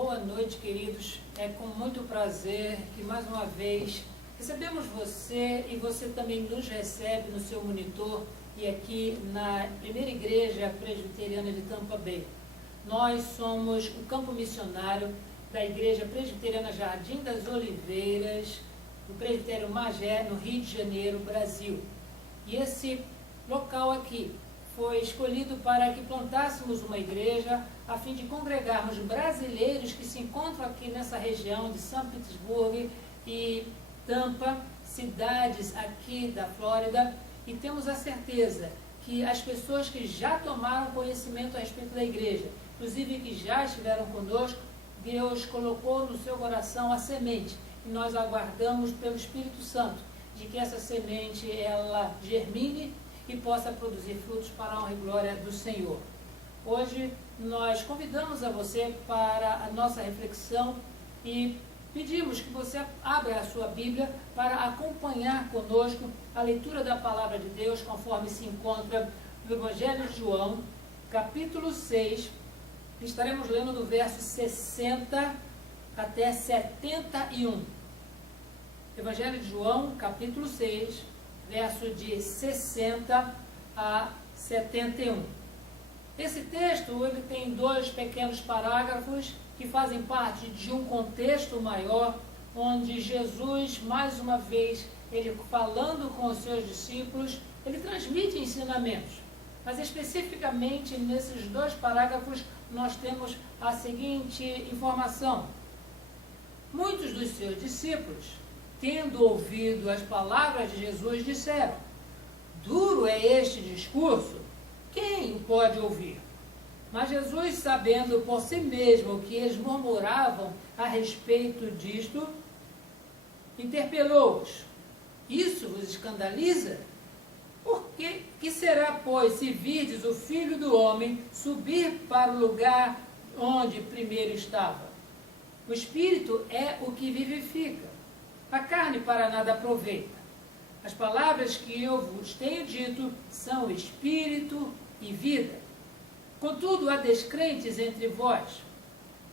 Boa noite, queridos. É com muito prazer que mais uma vez recebemos você e você também nos recebe no seu monitor e aqui na Primeira Igreja Presbiteriana de Tampa Bay. Nós somos o campo missionário da Igreja Presbiteriana Jardim das Oliveiras, no Presbitério Magé, no Rio de Janeiro, Brasil. E esse local aqui foi escolhido para que plantássemos uma igreja a fim de congregarmos brasileiros que se encontram aqui nessa região de São Petersburgo e Tampa, cidades aqui da Flórida, e temos a certeza que as pessoas que já tomaram conhecimento a respeito da igreja, inclusive que já estiveram conosco, Deus colocou no seu coração a semente, e nós aguardamos pelo Espírito Santo, de que essa semente ela germine e possa produzir frutos para a honra e glória do Senhor. Hoje nós convidamos a você para a nossa reflexão e pedimos que você abra a sua Bíblia para acompanhar conosco a leitura da Palavra de Deus, conforme se encontra no Evangelho de João, capítulo 6, estaremos lendo do verso 60 até 71. Evangelho de João, capítulo 6, verso de 60 a 71. Esse texto ele tem dois pequenos parágrafos que fazem parte de um contexto maior, onde Jesus, mais uma vez, ele falando com os seus discípulos, ele transmite ensinamentos. Mas especificamente nesses dois parágrafos nós temos a seguinte informação. Muitos dos seus discípulos, tendo ouvido as palavras de Jesus, disseram: duro é este discurso, quem o pode ouvir? Mas Jesus, sabendo por si mesmo que eles murmuravam a respeito disto, interpelou-os: isso vos escandaliza? Que será, pois, se virdes o Filho do Homem subir para o lugar onde primeiro estava? O Espírito é o que vivifica, a carne para nada aproveita. As palavras que eu vos tenho dito são espírito e vida. Contudo, há descrentes entre vós.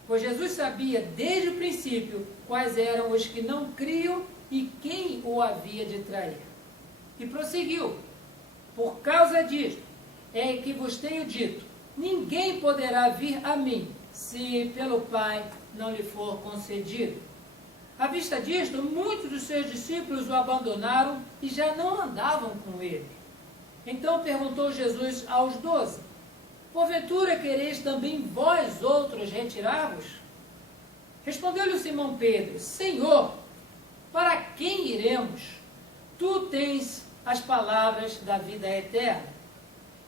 Pois Jesus sabia desde o princípio quais eram os que não criam e quem o havia de trair. E prosseguiu: por causa disto é que vos tenho dito, ninguém poderá vir a mim, se pelo Pai não lhe for concedido. À vista disto, muitos dos seus discípulos o abandonaram e já não andavam com ele. Então perguntou Jesus aos 12, porventura quereis também vós outros retirar-vos? Respondeu-lhe Simão Pedro, Senhor, para quem iremos? Tu tens as palavras da vida eterna.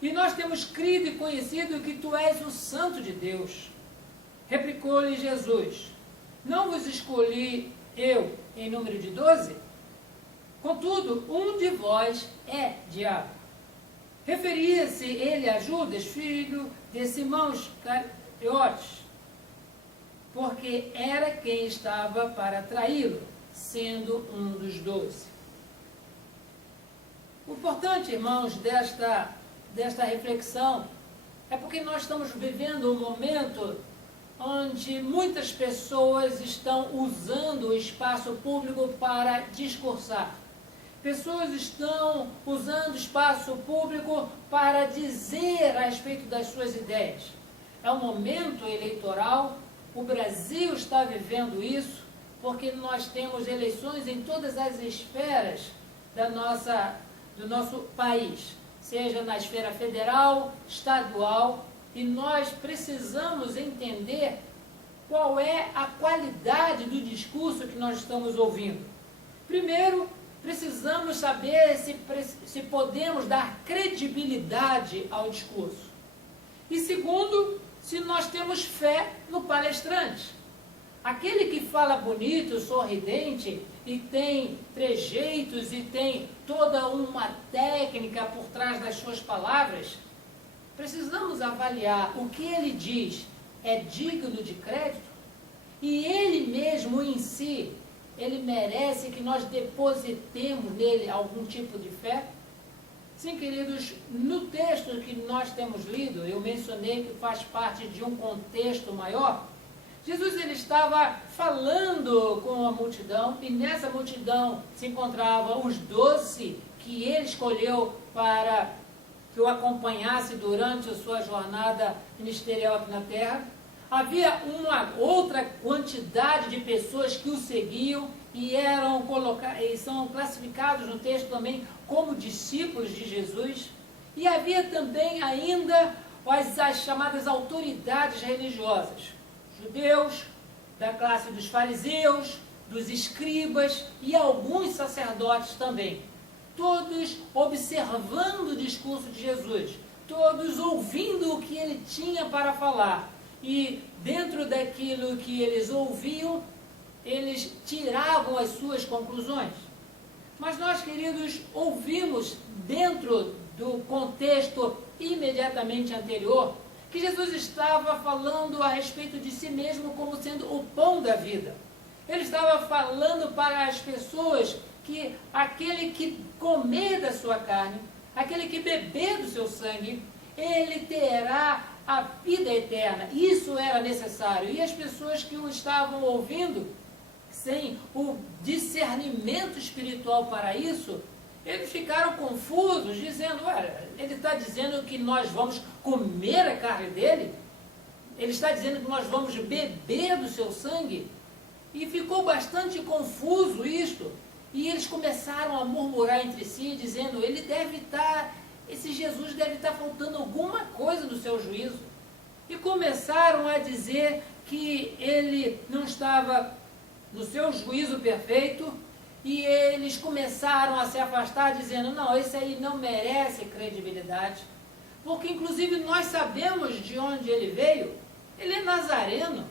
E nós temos crido e conhecido que tu és o Santo de Deus. Replicou-lhe Jesus, não vos escolhi eu em número de 12? Contudo, um de vós é diabo. Referia-se ele a Judas, filho de Simão Iscariotes, porque era quem estava para traí-lo, sendo um dos 12. O importante, irmãos, desta reflexão é porque nós estamos vivendo um momento onde muitas pessoas estão usando o espaço público para discursar. Pessoas estão usando o espaço público para dizer a respeito das suas ideias. É um momento eleitoral, o Brasil está vivendo isso, porque nós temos eleições em todas as esferas do nosso país, seja na esfera federal, estadual, e nós precisamos entender qual é a qualidade do discurso que nós estamos ouvindo. Primeiro, precisamos saber se podemos dar credibilidade ao discurso. E segundo, se nós temos fé no palestrante. Aquele que fala bonito, sorridente, e tem trejeitos e tem toda uma técnica por trás das suas palavras, precisamos avaliar o que ele diz é digno de crédito e ele mesmo em si, ele merece que nós depositemos nele algum tipo de fé? Sim, queridos, no texto que nós temos lido, eu mencionei que faz parte de um contexto maior. Jesus ele estava falando com a multidão, e nessa multidão se encontravam os 12 que ele escolheu para que o acompanhasse durante a sua jornada ministerial aqui na terra. Havia uma outra quantidade de pessoas que o seguiam e são classificados no texto também como discípulos de Jesus. E havia também ainda as chamadas autoridades religiosas, judeus, da classe dos fariseus, dos escribas e alguns sacerdotes também. Todos observando o discurso de Jesus, todos ouvindo o que ele tinha para falar. E dentro daquilo que eles ouviam, eles tiravam as suas conclusões. Mas nós, queridos, ouvimos dentro do contexto imediatamente anterior, que Jesus estava falando a respeito de si mesmo como sendo o pão da vida. Ele estava falando para as pessoas que aquele que comer da sua carne, aquele que beber do seu sangue, ele terá a vida eterna. Isso era necessário. E as pessoas que o estavam ouvindo, sem o discernimento espiritual para isso, eles ficaram confusos, dizendo, olha, ele está dizendo que nós vamos comer a carne dele? Ele está dizendo que nós vamos beber do seu sangue? E ficou bastante confuso isto. E eles começaram a murmurar entre si, dizendo, esse Jesus deve estar faltando alguma coisa no seu juízo. E começaram a dizer que ele não estava no seu juízo perfeito, e eles começaram a se afastar, dizendo, não, esse aí não merece credibilidade, porque inclusive nós sabemos de onde ele veio. Ele é nazareno.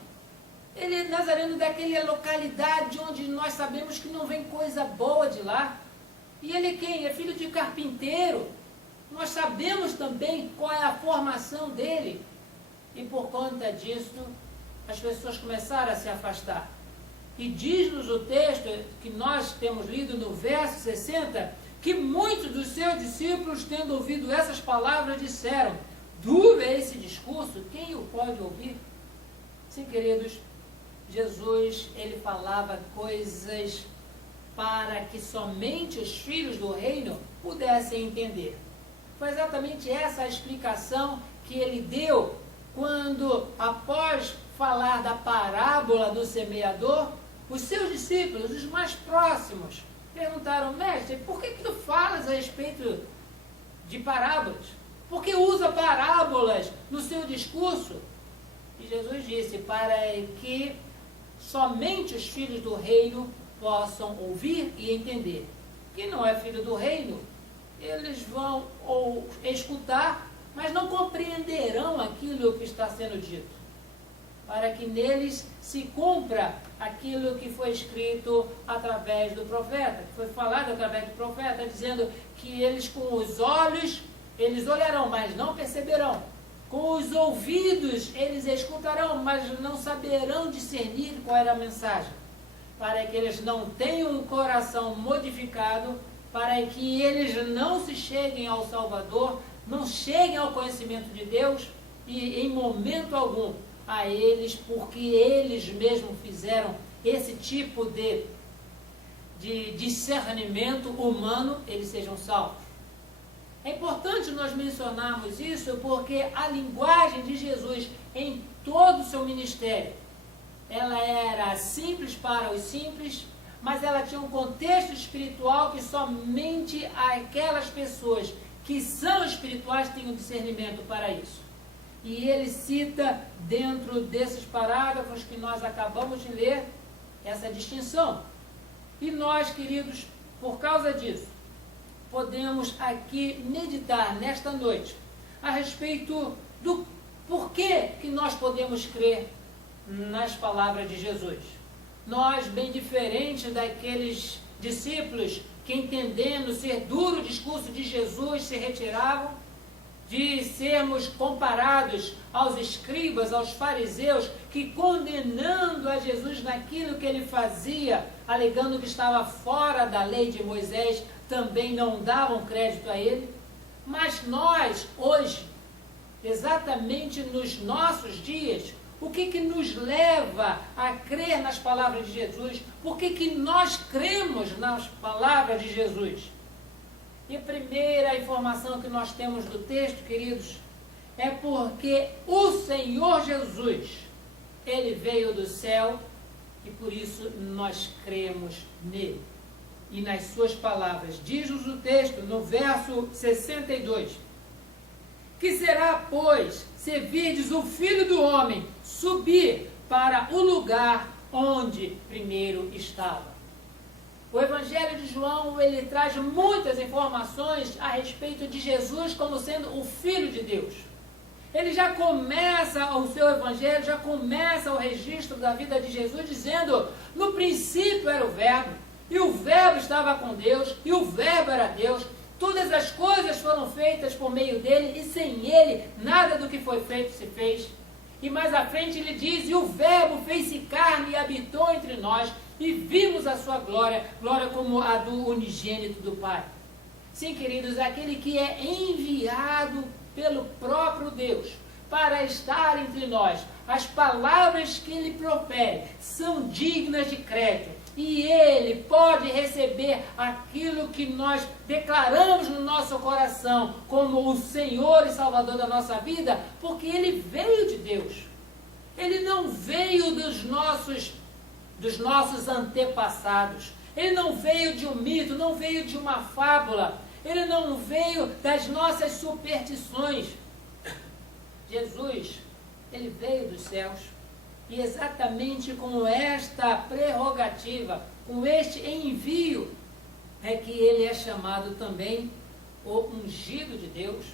Ele é nazareno daquela localidade onde nós sabemos que não vem coisa boa de lá. E ele quem? É filho de carpinteiro. Nós sabemos também qual é a formação dele. E por conta disso, as pessoas começaram a se afastar. E diz-nos o texto que nós temos lido no verso 60, que muitos dos seus discípulos, tendo ouvido essas palavras, disseram, duro é esse discurso, quem o pode ouvir? Sim, queridos, Jesus, ele falava coisas para que somente os filhos do reino pudessem entender. Foi exatamente essa a explicação que ele deu quando, após falar da parábola do semeador, os seus discípulos, os mais próximos, perguntaram, mestre, por que tu falas a respeito de parábolas? Por que usa parábolas no seu discurso? E Jesus disse, para que somente os filhos do reino possam ouvir e entender. Quem não é filho do reino, eles vão escutar, mas não compreenderão aquilo que está sendo dito. Para que neles se cumpra aquilo que foi escrito através do profeta, que foi falado através do profeta, dizendo que eles com os olhos, eles olharão, mas não perceberão. Com os ouvidos, eles escutarão, mas não saberão discernir qual era a mensagem. Para que eles não tenham um coração modificado, para que eles não se cheguem ao Salvador, não cheguem ao conhecimento de Deus, e em momento algum, a eles, porque eles mesmos fizeram esse tipo de discernimento humano, eles sejam salvos. É importante nós mencionarmos isso porque a linguagem de Jesus em todo o seu ministério, ela era simples para os simples, mas ela tinha um contexto espiritual que somente aquelas pessoas que são espirituais têm um discernimento para isso. E ele cita dentro desses parágrafos que nós acabamos de ler, essa distinção. E nós, queridos, por causa disso, podemos aqui meditar nesta noite a respeito do porquê que nós podemos crer nas palavras de Jesus. Nós, bem diferente daqueles discípulos que, entendendo ser duro o discurso de Jesus, se retiravam, de sermos comparados aos escribas, aos fariseus, que condenando a Jesus naquilo que ele fazia, alegando que estava fora da lei de Moisés, também não davam crédito a ele. Mas nós, hoje, exatamente nos nossos dias, O que nos leva a crer nas palavras de Jesus? Por que nós cremos nas palavras de Jesus? E a primeira informação que nós temos do texto, queridos, é porque o Senhor Jesus, Ele veio do céu e por isso nós cremos nele. E nas suas palavras, diz-nos o texto no verso 62, que será, pois, se virdes o Filho do Homem subir para o lugar onde primeiro estava. O Evangelho de João, ele traz muitas informações a respeito de Jesus como sendo o Filho de Deus. Ele já começa o seu Evangelho, já começa o registro da vida de Jesus dizendo, no princípio era o Verbo, e o Verbo estava com Deus, e o Verbo era Deus. Todas as coisas foram feitas por meio dele, e sem ele, nada do que foi feito se fez. E mais à frente ele diz, e o Verbo fez-se carne e habitou entre nós, e vimos a sua glória, glória como a do unigênito do Pai. Sim, queridos, aquele que é enviado pelo próprio Deus para estar entre nós. As palavras que ele profere são dignas de crédito. E ele pode receber aquilo que nós declaramos no nosso coração como o Senhor e Salvador da nossa vida, porque ele veio de Deus. Ele não veio dos nossos antepassados. Ele não veio de um mito, não veio de uma fábula. Ele não veio das nossas superstições. Jesus, ele veio dos céus. E exatamente com esta prerrogativa, com este envio, é que ele é chamado também o ungido de Deus,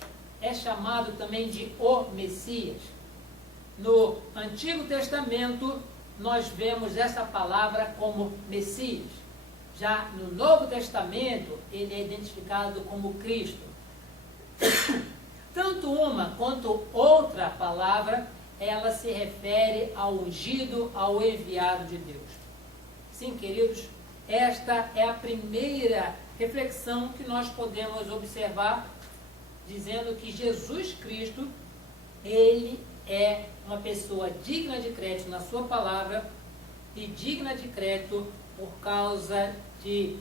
é chamado também de o Messias. No Antigo Testamento, nós vemos essa palavra como Messias. Já no Novo Testamento, ele é identificado como Cristo. Tanto uma quanto outra palavra, ela se refere ao ungido, ao enviado de Deus. Sim, queridos, esta é a primeira reflexão que nós podemos observar, dizendo que Jesus Cristo, ele é uma pessoa digna de crédito na sua palavra e digna de crédito por causa de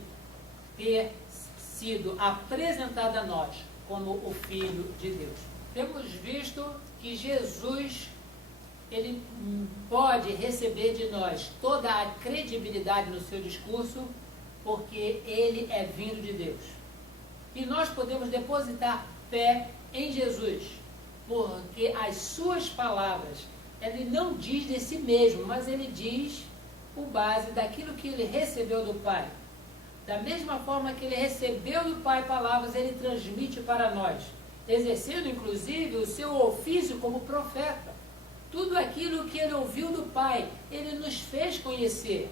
ter sido apresentado a nós como o Filho de Deus. Temos visto que Jesus, ele pode receber de nós toda a credibilidade no seu discurso, porque ele é vindo de Deus. E nós podemos depositar fé em Jesus, porque as suas palavras, ele não diz de si mesmo, mas ele diz por base daquilo que ele recebeu do Pai. Da mesma forma que ele recebeu do Pai palavras, ele transmite para nós, exercendo inclusive o seu ofício como profeta. Tudo aquilo que ele ouviu do Pai, ele nos fez conhecer.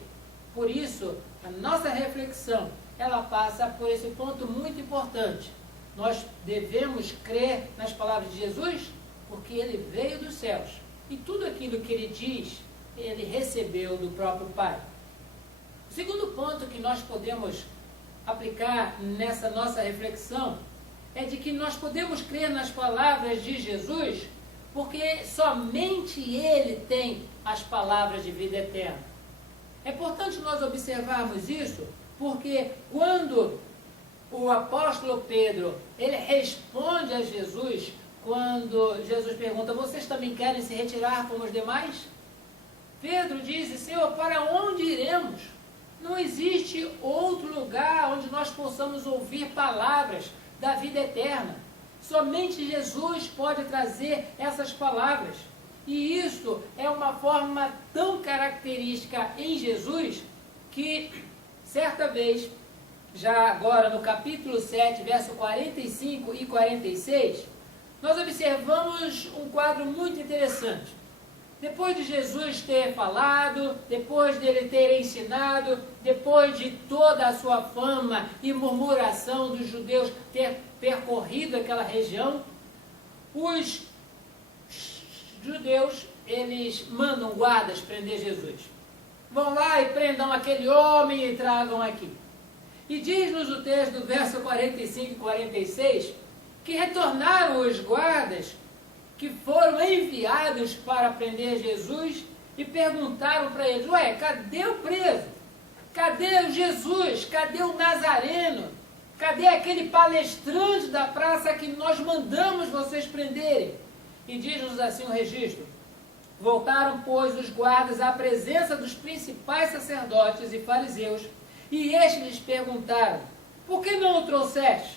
Por isso, a nossa reflexão, ela passa por esse ponto muito importante. Nós devemos crer nas palavras de Jesus, porque ele veio dos céus. E tudo aquilo que ele diz, ele recebeu do próprio Pai. O segundo ponto que nós podemos aplicar nessa nossa reflexão é de que nós podemos crer nas palavras de Jesus, porque somente ele tem as palavras de vida eterna. É importante nós observarmos isso, porque quando o apóstolo Pedro, ele responde a Jesus, quando Jesus pergunta, vocês também querem se retirar como os demais? Pedro diz, Senhor, para onde iremos? Não existe outro lugar onde nós possamos ouvir palavras da vida eterna. Somente Jesus pode trazer essas palavras. E isso é uma forma tão característica em Jesus, que certa vez, já agora no capítulo 7, verso 45 e 46, nós observamos um quadro muito interessante. Depois de Jesus ter falado, depois dele ter ensinado, depois de toda a sua fama e murmuração dos judeus ter percorrido aquela região, os judeus, eles mandam guardas prender Jesus. Vão lá e prendam aquele homem e tragam aqui. E diz-nos o texto do verso 45 e 46, que retornaram os guardas, que foram enviados para prender Jesus e perguntaram para eles: ué, cadê o preso? Cadê o Jesus? Cadê o Nazareno? Cadê aquele palestrante da praça que nós mandamos vocês prenderem? E diz-nos assim o registro: voltaram, pois, os guardas à presença dos principais sacerdotes e fariseus, e estes lhes perguntaram: por que não o trouxeste?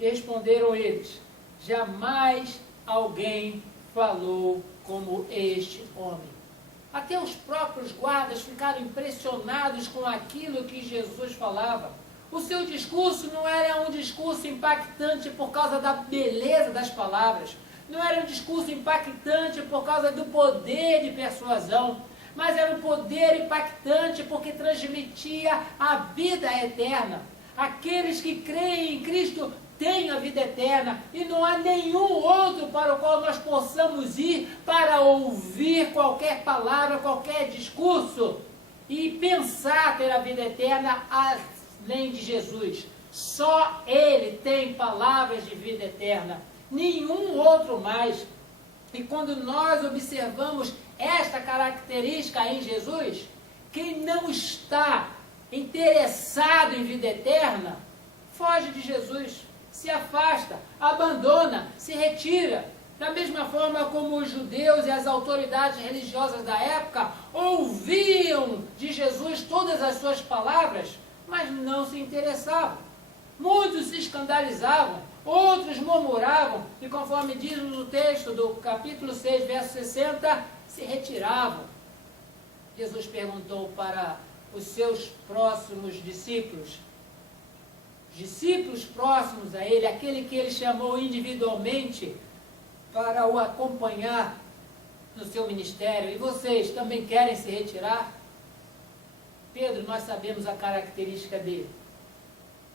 E responderam eles: jamais alguém falou como este homem. Até os próprios guardas ficaram impressionados com aquilo que Jesus falava. O seu discurso não era um discurso impactante por causa da beleza das palavras, não era um discurso impactante por causa do poder de persuasão, mas era um poder impactante porque transmitia a vida eterna. Aqueles que creem em Cristo têm a vida eterna, e não há nenhum outro para o qual nós possamos ir para ouvir qualquer palavra, qualquer discurso e pensar ter a vida eterna além de Jesus. Só Ele tem palavras de vida eterna, nenhum outro mais. E quando nós observamos esta característica em Jesus, quem não está interessado em vida eterna, foge de Jesus, se afasta, abandona, se retira. Da mesma forma como os judeus e as autoridades religiosas da época ouviam de Jesus todas as suas palavras, mas não se interessavam. Muitos se escandalizavam, outros murmuravam, e conforme diz no texto do capítulo 6, verso 60, se retiravam. Jesus perguntou para os seus próximos discípulos próximos a ele, aquele que ele chamou individualmente para o acompanhar no seu ministério: e vocês também querem se retirar? Pedro, nós sabemos a característica dele.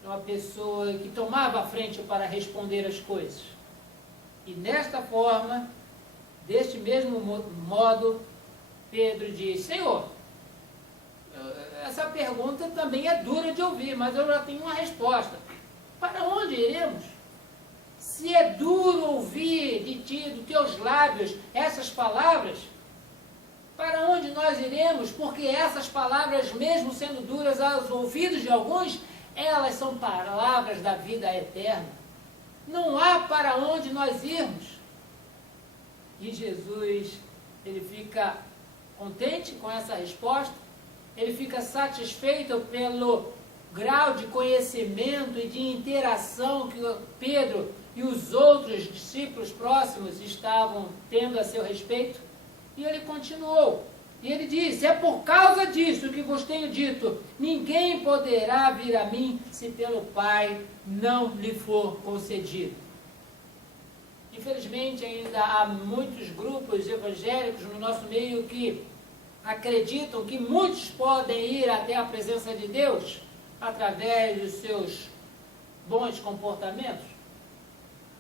É uma pessoa que tomava a frente para responder as coisas. E nesta forma, deste mesmo modo, Pedro diz: Senhor, essa pergunta também é dura de ouvir, mas eu já tenho uma resposta. Para onde iremos? Se é duro ouvir de ti, dos teus lábios, essas palavras, para onde nós iremos? Porque essas palavras, mesmo sendo duras aos ouvidos de alguns, elas são palavras da vida eterna. Não há para onde nós irmos. E Jesus, ele fica contente com essa resposta, ele fica satisfeito pelo grau de conhecimento e de interação que Pedro e os outros discípulos próximos estavam tendo a seu respeito. E ele continuou. E ele disse: é por causa disso que vos tenho dito, ninguém poderá vir a mim se pelo Pai não lhe for concedido. Infelizmente, ainda há muitos grupos evangélicos no nosso meio que acreditam que muitos podem ir até a presença de Deus através dos seus bons comportamentos,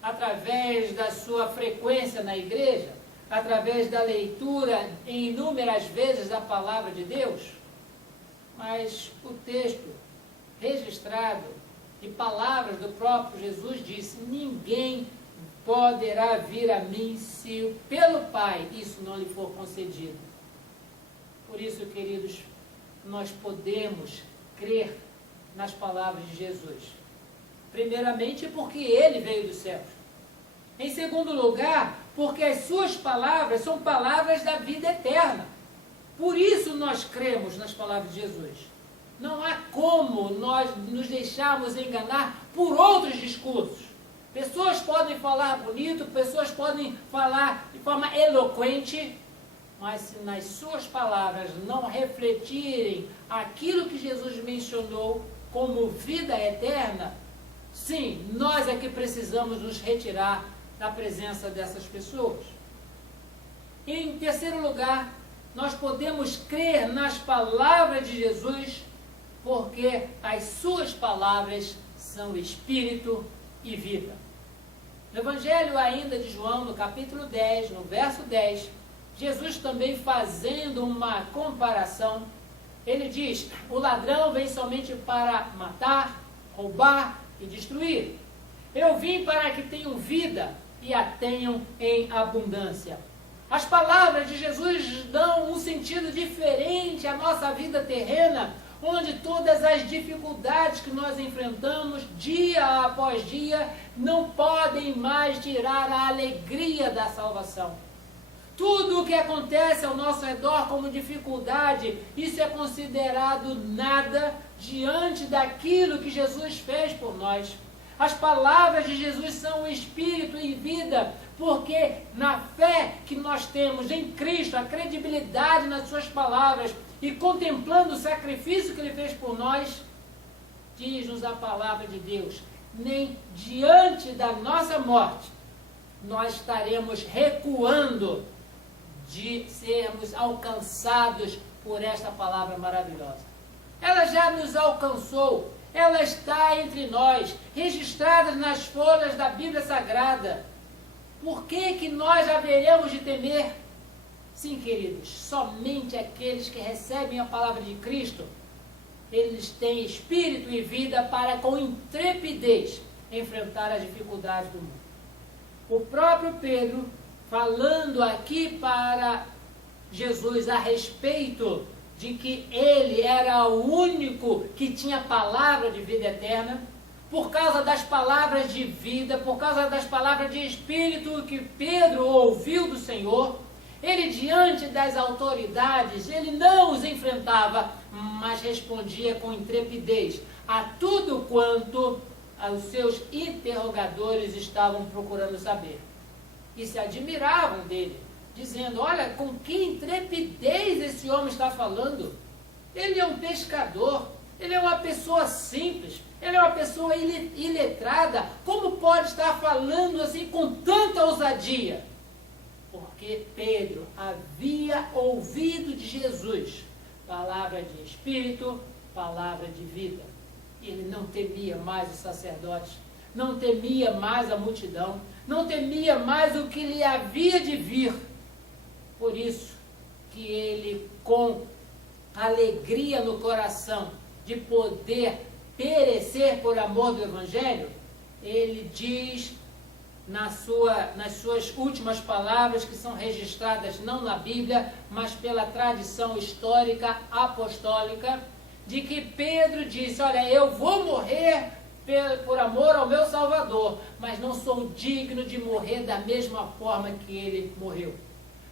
através da sua frequência na igreja, através da leitura em inúmeras vezes da palavra de Deus. Mas o texto registrado e palavras do próprio Jesus disse: ninguém poderá vir a mim se pelo Pai isso não lhe for concedido. Por isso, queridos, nós podemos crer nas palavras de Jesus. Primeiramente, porque Ele veio dos céus. Em segundo lugar, porque as suas palavras são palavras da vida eterna. Por isso nós cremos nas palavras de Jesus. Não há como nós nos deixarmos enganar por outros discursos. Pessoas podem falar bonito, pessoas podem falar de forma eloquente, mas se nas suas palavras não refletirem aquilo que Jesus mencionou como vida eterna, sim, nós é que precisamos nos retirar da presença dessas pessoas. E, em terceiro lugar, nós podemos crer nas palavras de Jesus, porque as suas palavras são espírito e vida. No Evangelho ainda de João, no capítulo 10, no verso 10, Jesus também fazendo uma comparação, ele diz: o ladrão vem somente para matar, roubar e destruir. Eu vim para que tenham vida e a tenham em abundância. As palavras de Jesus dão um sentido diferente à nossa vida terrena, onde todas as dificuldades que nós enfrentamos dia após dia não podem mais tirar a alegria da salvação. Tudo o que acontece ao nosso redor como dificuldade, isso é considerado nada diante daquilo que Jesus fez por nós. As palavras de Jesus são espírito e vida, porque na fé que nós temos em Cristo, a credibilidade nas suas palavras e contemplando o sacrifício que Ele fez por nós, diz-nos a palavra de Deus, nem diante da nossa morte nós estaremos recuando de sermos alcançados por esta palavra maravilhosa. Ela já nos alcançou, ela está entre nós, registrada nas folhas da Bíblia Sagrada. Por que nós haveremos de temer? Sim, queridos, somente aqueles que recebem a palavra de Cristo, eles têm espírito e vida para com intrepidez enfrentar as dificuldades do mundo. O próprio Pedro, falando aqui para Jesus a respeito de que ele era o único que tinha palavra de vida eterna, por causa das palavras de vida, por causa das palavras de espírito que Pedro ouviu do Senhor, ele diante das autoridades, ele não os enfrentava, mas respondia com intrepidez a tudo quanto os seus interrogadores estavam procurando saber. E se admiravam dele, dizendo, olha, com que intrepidez esse homem está falando. Ele é um pescador, ele é uma pessoa simples, ele é uma pessoa iletrada. Como pode estar falando assim com tanta ousadia? Porque Pedro havia ouvido de Jesus palavra de espírito, palavra de vida. Ele não temia mais os sacerdotes, não temia mais a multidão, não temia mais o que lhe havia de vir. Por isso que ele, com alegria no coração de poder perecer por amor do Evangelho, ele diz nas suas últimas palavras, que são registradas não na Bíblia, mas pela tradição histórica apostólica, de que Pedro disse, olha, eu vou morrer por amor ao meu Salvador, mas não sou digno de morrer da mesma forma que ele morreu.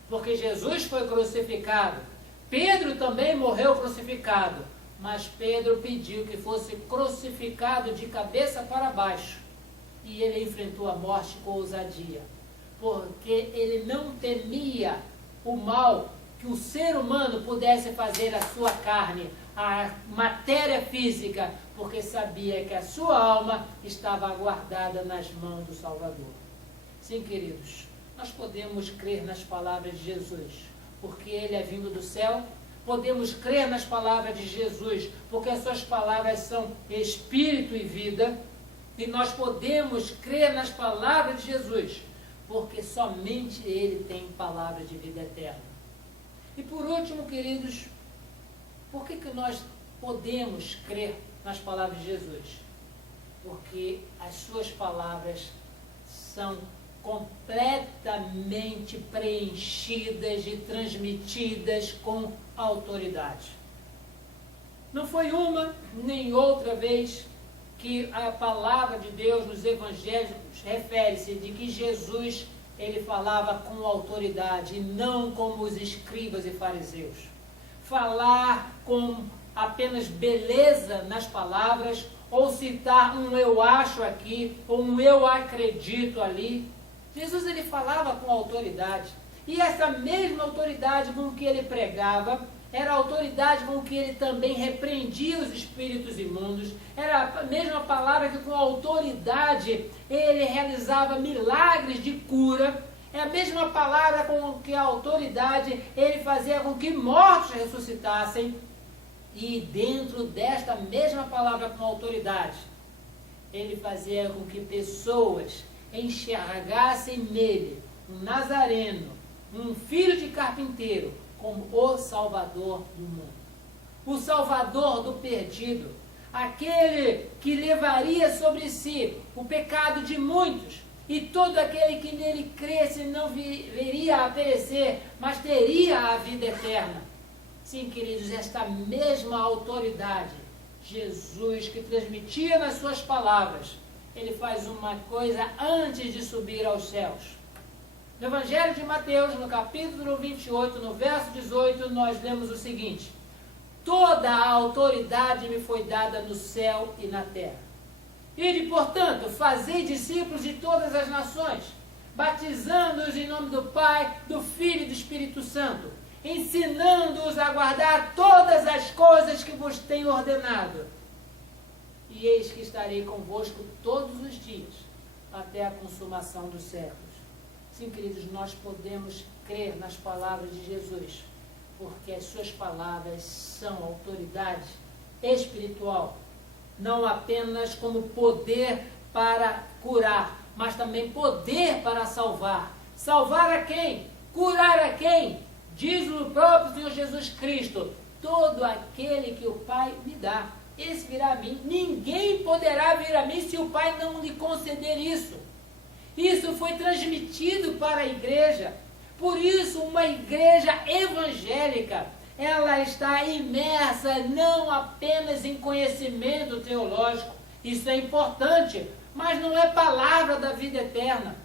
Porque Jesus foi crucificado, Pedro também morreu crucificado, mas Pedro pediu que fosse crucificado de cabeça para baixo, e ele enfrentou a morte com ousadia, porque ele não temia o mal que o ser humano pudesse fazer à sua carne, à matéria física, porque sabia que a sua alma estava guardada nas mãos do Salvador. Sim, queridos, nós podemos crer nas palavras de Jesus, porque Ele é vindo do céu. Podemos crer nas palavras de Jesus, porque as suas palavras são espírito e vida. E nós podemos crer nas palavras de Jesus, porque somente Ele tem palavras de vida eterna. E por último, queridos, por que nós podemos crer nas palavras de Jesus? Porque as suas palavras são completamente preenchidas e transmitidas com autoridade. Não foi uma nem outra vez que a palavra de Deus nos evangelhos refere-se de que Jesus, ele falava com autoridade, e não como os escribas e fariseus. Falar com apenas beleza nas palavras, ou citar um eu acho aqui, ou um eu acredito ali. Jesus, ele falava com autoridade, e essa mesma autoridade com que ele pregava, era a autoridade com que ele também repreendia os espíritos imundos, era a mesma palavra que com autoridade ele realizava milagres de cura, é a mesma palavra com que a autoridade ele fazia com que mortos ressuscitassem, e dentro desta mesma palavra com autoridade, ele fazia com que pessoas enxergassem nele um nazareno, um filho de carpinteiro, como o Salvador do mundo, o Salvador do perdido, aquele que levaria sobre si o pecado de muitos e todo aquele que nele cresce não viria a perecer, mas teria a vida eterna. Sim, queridos, esta mesma autoridade, Jesus, que transmitia nas suas palavras, ele faz uma coisa antes de subir aos céus. No Evangelho de Mateus, no capítulo 28, no verso 18, nós lemos o seguinte: toda a autoridade me foi dada no céu e na terra. Ide, portanto, fazei discípulos de todas as nações, batizando-os em nome do Pai, do Filho e do Espírito Santo, ensinando-os a guardar todas as coisas que vos tenho ordenado. E eis que estarei convosco todos os dias, até a consumação dos séculos. Sim, queridos, nós podemos crer nas palavras de Jesus, porque as suas palavras são autoridade espiritual, não apenas como poder para curar, mas também poder para salvar. Salvar a quem? Curar a quem? Diz o próprio Senhor Jesus Cristo: todo aquele que o Pai me dá, esse virá a mim. Ninguém poderá vir a mim se o Pai não lhe conceder isso. Isso foi transmitido para a igreja. Por isso, uma igreja evangélica, ela está imersa não apenas em conhecimento teológico, isso é importante, mas não é palavra da vida eterna.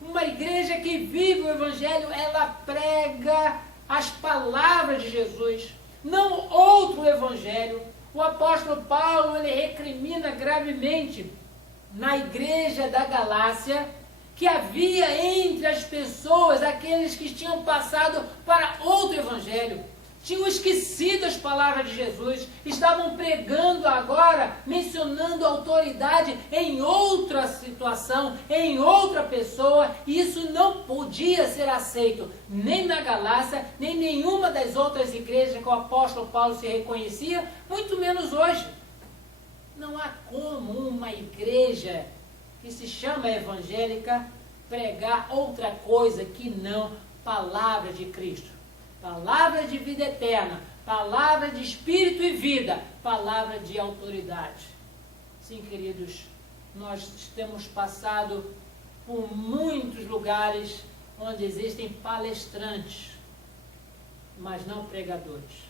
Uma igreja que vive o evangelho, ela prega as palavras de Jesus, não outro evangelho. O apóstolo Paulo, ele recrimina gravemente na igreja da Galácia que havia entre as pessoas aqueles que tinham passado para outro evangelho, tinham esquecido as palavras de Jesus, estavam pregando agora, mencionando autoridade em outra situação, em outra pessoa, e isso não podia ser aceito, nem na Galácia, nem em nenhuma das outras igrejas que o apóstolo Paulo se reconhecia, muito menos hoje. Não há como uma igreja que se chama evangélica pregar outra coisa que não palavra de Cristo, palavra de vida eterna, palavra de espírito e vida, palavra de autoridade. Sim, queridos, nós temos passado por muitos lugares onde existem palestrantes, mas não pregadores,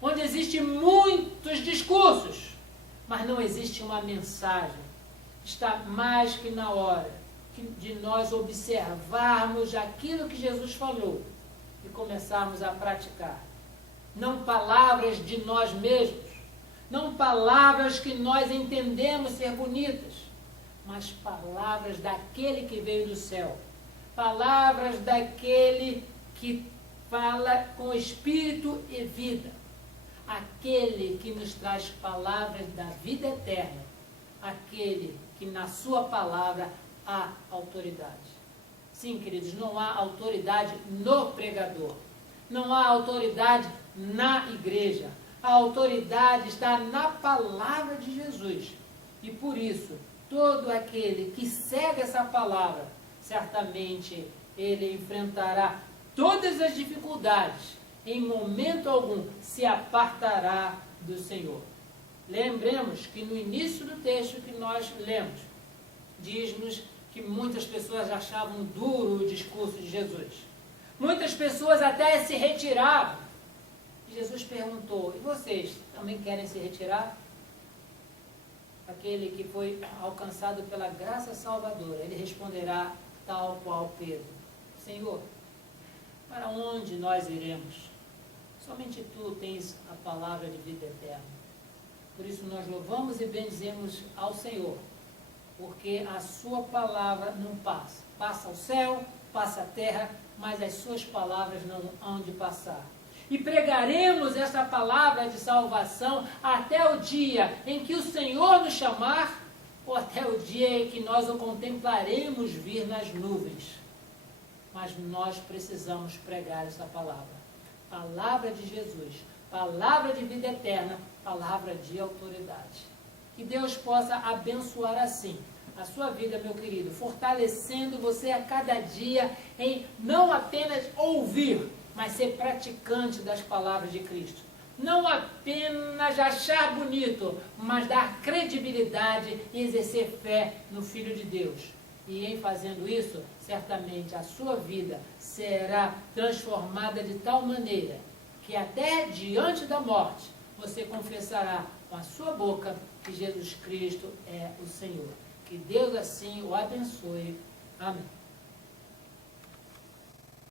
onde existem muitos discursos, mas não existe uma mensagem. Está mais que na hora de nós observarmos aquilo que Jesus falou e começarmos a praticar. Não palavras de nós mesmos, não palavras que nós entendemos ser bonitas, mas palavras daquele que veio do céu, palavras daquele que fala com espírito e vida, aquele que nos traz palavras da vida eterna, aquele que na sua palavra há autoridade. Sim, queridos, não há autoridade no pregador, não há autoridade na igreja, a autoridade está na palavra de Jesus. E por isso, todo aquele que segue essa palavra, certamente ele enfrentará todas as dificuldades, em momento algum se apartará do Senhor. Lembremos que no início do texto que nós lemos, diz-nos que muitas pessoas achavam duro o discurso de Jesus. Muitas pessoas até se retiravam. Jesus perguntou: e vocês também querem se retirar? Aquele que foi alcançado pela graça salvadora, ele responderá tal qual Pedro: Senhor, para onde nós iremos? Somente Tu tens a palavra de vida eterna. Por isso nós louvamos e bendizemos ao Senhor, porque a sua palavra não passa. Passa o céu, passa a terra, mas as suas palavras não hão de passar. E pregaremos essa palavra de salvação até o dia em que o Senhor nos chamar, ou até o dia em que nós o contemplaremos vir nas nuvens. Mas nós precisamos pregar essa palavra. Palavra de Jesus, palavra de vida eterna, palavra de autoridade. Que Deus possa abençoar assim a sua vida, meu querido, fortalecendo você a cada dia em não apenas ouvir, mas ser praticante das palavras de Cristo. Não apenas achar bonito, mas dar credibilidade e exercer fé no Filho de Deus. E em fazendo isso, certamente a sua vida será transformada de tal maneira que até diante da morte você confessará com a sua boca que Jesus Cristo é o Senhor. Que Deus assim o abençoe. Amém.